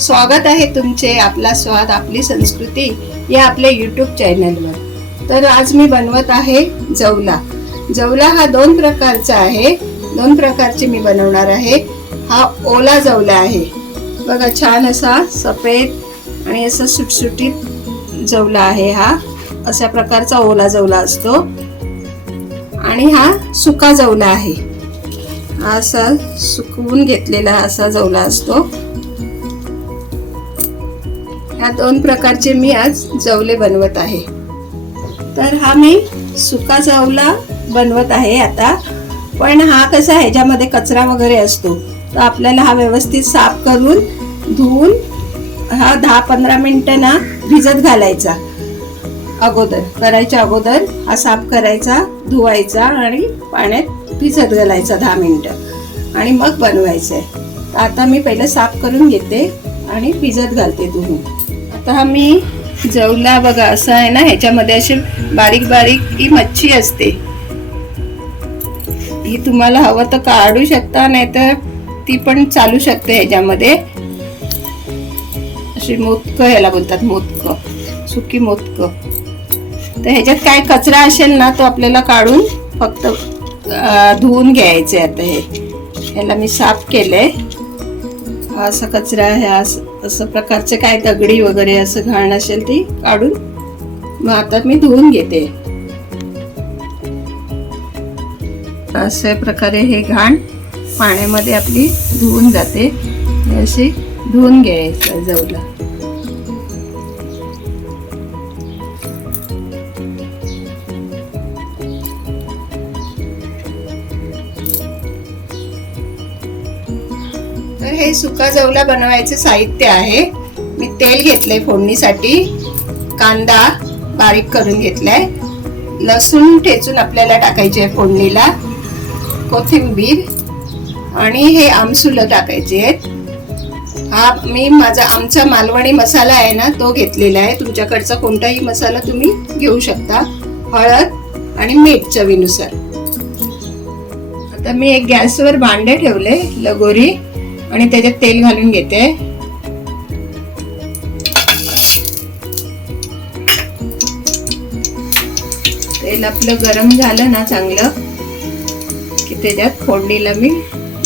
स्वागत आहे तुमचे आपला स्वाद आपली संस्कृती या आपल्या यूट्यूब चॅनलवर। तर आज मी बनवत आहे जवला। जवला हा दोन प्रकारचा आहे, दोन प्रकारचे मी बनवणार आहे। हा ओला जवला आहे बघा, छान असा सफेद आणि असा सुटसुटीत जवला आहे। हा अशा प्रकारचा ओला जवला असतो आणि हा सुका जवला आहे। हा असा सुकवून घेतलेला असा जवला असतो। ह्या दोन प्रकारचे मी आज जवले बनवत आहे। तर हा मी सुका जवला बनवत आहे आता, पण हा कसा ह्याच्यामध्ये कचरा वगैरे असतो, तर आपल्याला हा व्यवस्थित साफ करून धुवून हा 10-15 मिनिटं ना भिजत घालायचा। अगोदर करायच्या अगोदर हा साफ करायचा, धुवायचा आणि पाण्यात भिजत घालायचा 10 मिनिटं आणि मग बनवायचं आहे। तर आता मी पहिलं साफ करून घेते आणि भिजत घालते धुवून। आता हा मी जवला बघा असं आहे ना, ह्याच्यामध्ये अशी बारीक बारीक ही मच्छी असते, ही तुम्हाला हवं तर काढू शकता, नाहीतर ती पण चालू शकते। ह्याच्यामध्ये अशी मोदक ह्याला बोलतात, मोदक, सुकी मोदक। तर ह्याच्यात काय कचरा असेल ना तो आपल्याला काढून फक्त धुवून घ्यायचे। आता ह्याला मी साफ केलंय। हा असा कचरा आहे, असं प्रकारचे काय दगडी वगैरे असं घाण असेल ती काढून मग आता मी धुवून घेते। अशा प्रकारे हे घाण पाण्यामध्ये आपली धुवून जाते। अशी धुवून घ्यायचं जवला। तर हे सुका जवला बनवायचे साहित्य आहे। मी तेल घेतलंय फोडणीसाठी, कांदा बारीक करून घेतलाय, लसूण ठेचून आपल्याला टाकायचे आहे फोडणीला, कोथिंबीर आणि हे आमसुलं टाकायचे आहेत। हा मी आमचा मालवणी मसाला आहे ना तो घेतलेला आहे, तुमच्याकडचा कोणताही मसाला तुम्ही घेऊ शकता। हळद आणि मीठ चवीनुसार। आता मी एक गॅसवर भांडे ठेवले लगोरी आणि त्याच्यात तेल घालून घेते। तेल आपलं गरम झालं ना चांगलं की त्याच्यात फोडणीला मी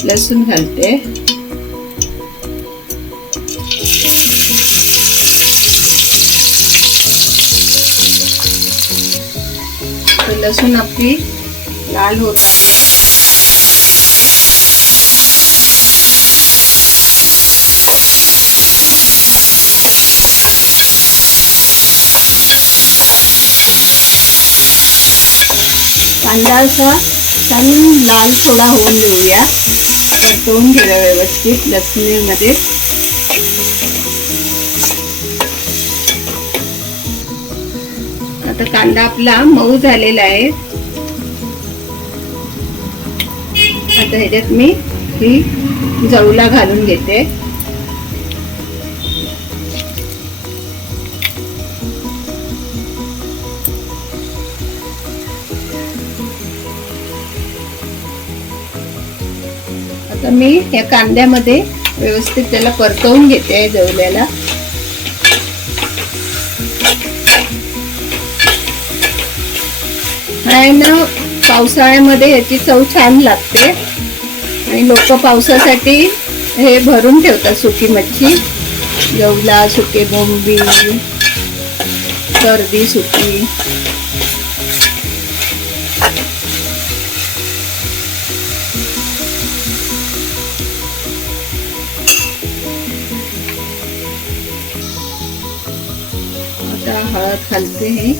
लसूण घालते। लसूण आपली लाल होत आहे। कांदा असा छान लाल थोडा होऊन घेऊया, परतवून घेऊया व्यवस्थित लसणीमध्ये। आता कांदा आपला मऊ झालेला आहे। आता ह्याच्यात मी ही जवला घालून घेते। आता मी या कांद्यामध्ये व्यवस्थित त्याला परतवून घेते जवल्याला। आहे ना, पावसाळ्यामध्ये याची चव छान लागते आणि लोक पावसासाठी हे भरून ठेवतात, सुकी मच्छी, जवला, सुके बोंबील, सर्दी सुकी। आता हळद घालते, हे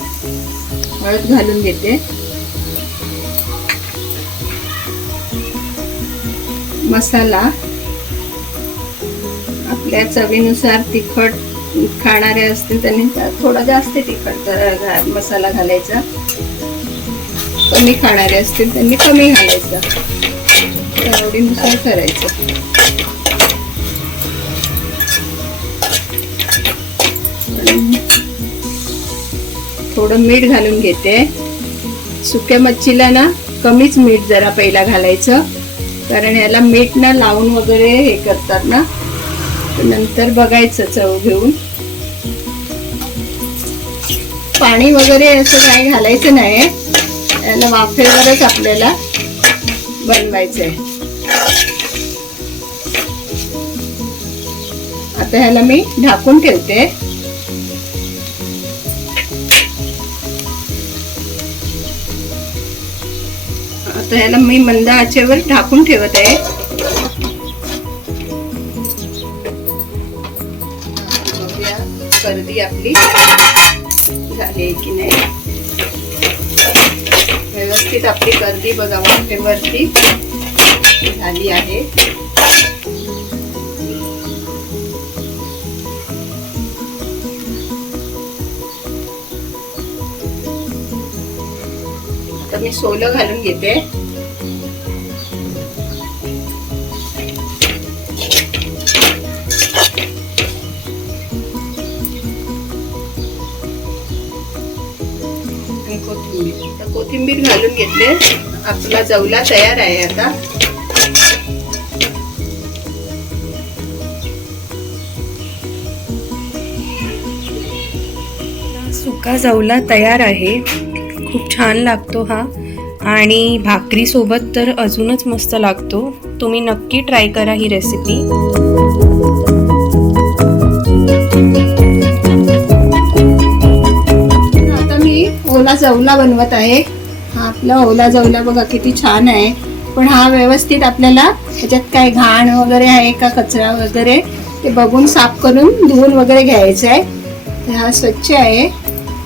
हळद घालून घेते। मसाला आपल्या चवीनुसार, तिखट खाणारे असतील त्यांनी थोडा जास्त तिखट मसाला घालायचा, कमी खाणारे असतील त्यांनी कमी घालायचा, आवडीनुसार करायचं। थोडं मीठ घालून घेते। सुक्या मच्छीला ना कमीच मीठ जरा पहिला घालायचं, कारण याला मीठ ना लावून वगैरे हे करतात ना, नंतर बघायचं चव घेऊन. पाणी वगैरे असं काही घालायचं नाही, याला वाफेवरच आपल्याला बनवायचंय. आता ह्याला मी ढाकून ठेवते. आता ह्याला मी मंद आचेवर ढाकून ठेवत आहे. बघूया कर्दी आपली झाली की नाही. व्यवस्थित आपली कर्दी बघा वाफेवरती झाली आहे. आता मी सोलं घालून घेते. कोथिंबीर घालून घेतले. आपला जवला तयार आहे. आता सुका जवला तयार आहे. खूप छान लागतो हा आणि भाकरी सोबत तर अजूनच मस्त लागतो. तुम्ही नक्की ट्राय करा ही रेसिपी. ओला जवला बनवत आहे. हा आपला ओला जवला बघा किती छान आहे. पण हा व्यवस्थित आपल्याला ह्याच्यात काय घाण वगैरे आहे का कचरा वगैरे ते बघून साफ करून धुवून वगैरे घ्यायचा आहे. तर हा स्वच्छ आहे.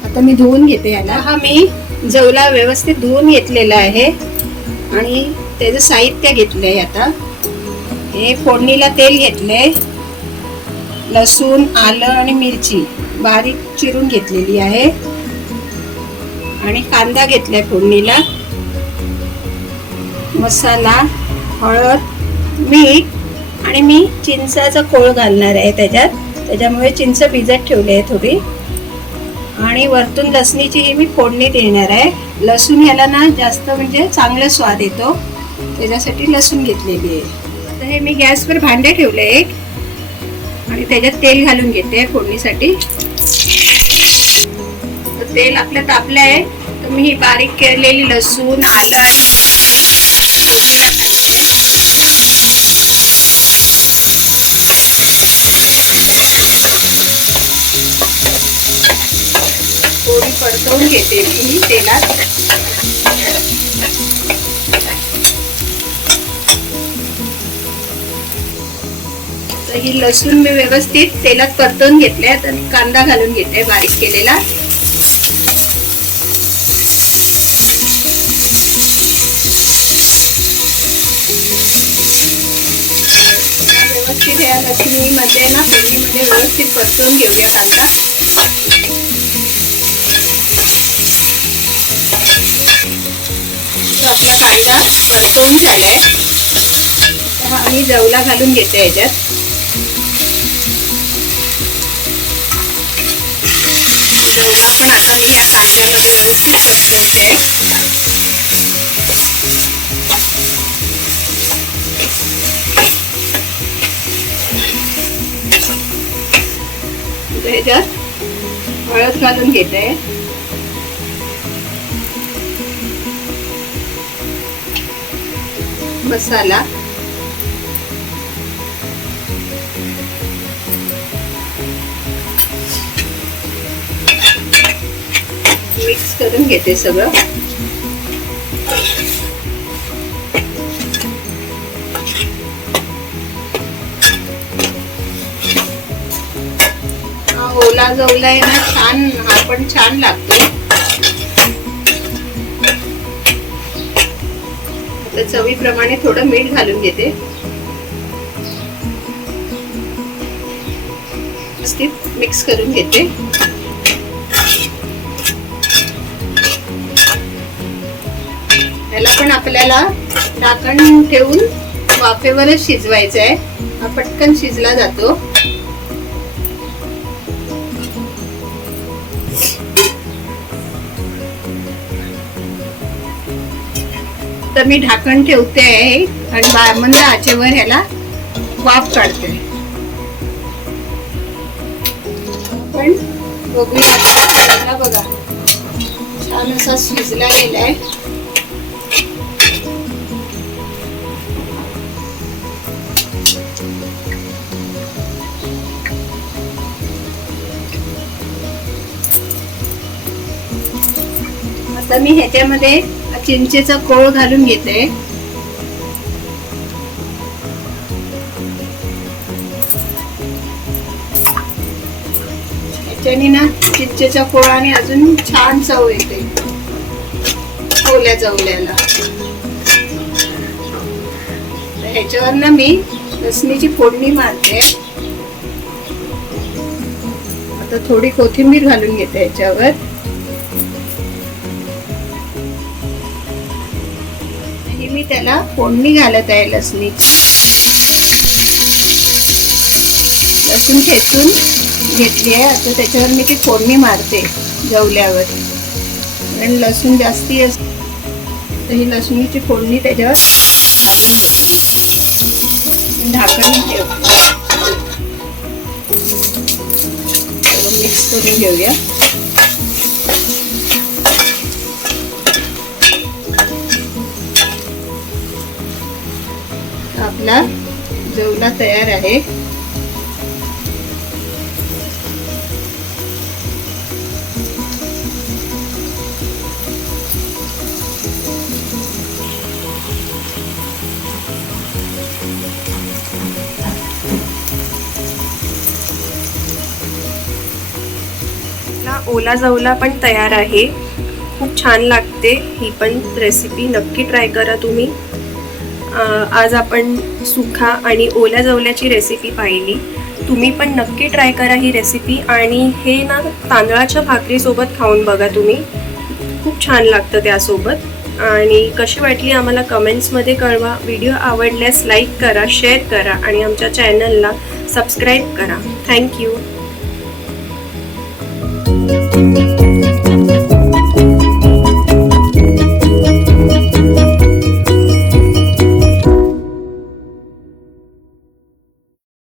आता मी धुवून घेते याला. हा मी जवला व्यवस्थित धुवून घेतलेला आहे आणि त्याचं साहित्य घेतलंय. आता हे फोडणीला तेल घेतले. लसूण, आलं आणि मिरची बारीक चिरून घेतलेली आहे आणि कांदा घेतलाय फोडणीला. मसाला, हळद, मीठ आणि मी चिंचाचा कोळ घालणार आहे त्याच्यात. त्याच्यामुळे चिंच भिजत ठेवली आहे थोडी. आणि वरतून लसणीची ही मी फोडणी देणार आहे. लसूण याला ना जास्त म्हणजे चांगला स्वाद येतो, त्याच्यासाठी लसूण घेतलेली आहे. आता हे मी गॅसवर भांडे ठेवले एक आणि त्याच्यात तेल घालून घेते फोडणीसाठी. तेल आपलं तापलं आहे तर मी ही बारीक केलेली लसूण, आलं फोडणीला घालते. थोडी परतवून घेते मी तेलात. तर ही लसूण मी व्यवस्थित तेलात परतवून घेतले. तर कांदा घालून घेते बारीक केलेला. व्यवस्थित या लसणीमध्ये ना फोडणीमध्ये व्यवस्थित परतवून घेऊया कांदा. आपला कांदा परतवून झालाय. आणि जवला घालून घेते याच्यात. जवला पण आता मी या कांद्यामध्ये व्यवस्थित परतवते. ह्याच्यात हळद घालून घेते. मसाला, मिक्स करून घेते सगळं. ओला जवला आहे ना छान, हा पण छान लागतो. आता चवीप्रमाणे थोडं मीठ घालून घेते. मिक्स करून घेते. याला पण आपल्याला झाकण ठेवून वाफेवरच शिजवायचं आहे. हा पटकन शिजला जातो. तर मी ढाकण ठेवते आहे आणि मंद आचेवर ह्याला वाफ काढते. आपण बघूया आता. बघा छान असा शिजला गेलाय. आता मी ह्याच्यामध्ये चिंचेचा कोळ घालून घेते. ह्याच्याने ना चिंचेच्या कोळाने अजून छान चव येते ओल्या जवल्याला. ह्याच्यावर ना मी लसणीची फोडणी मारते. आता थोडी कोथिंबीर घालून घेते ह्याच्यावर. मी त्याला फोडणी घालत आहे लसणीची. लसूण ठेचून घेतली आहे. आता त्याच्यावर मी ती फोडणी मारते जवल्यावर, कारण लसूण जास्ती असते. तर ही लसणीची फोडणी त्याच्यावर घालून घेतली. झाकण ठेवते. मिक्स करून घेऊया. आपला जवला तयार आहे. ओला जवला पण तयार आहे. खूप छान लागते ही पण रेसिपी. नक्की ट्राय करा तुम्ही. आज आपण सुखा आणि ओल्या जवल्याची रेसिपी पाहिली. तुम्ही पण नक्की ट्राय करा ही रेसिपी. आणि हे ना तांदळाच्या भाकरीसोबत खाऊन बघा तुम्ही. खूप छान लागतं त्यासोबत. आणि कशी वाटली आम्हाला कमेंट्समध्ये कळवा. व्हिडिओ आवडल्यास लाईक करा, शेअर करा आणि आमच्या चॅनलला सबस्क्राईब करा. थँक्यू.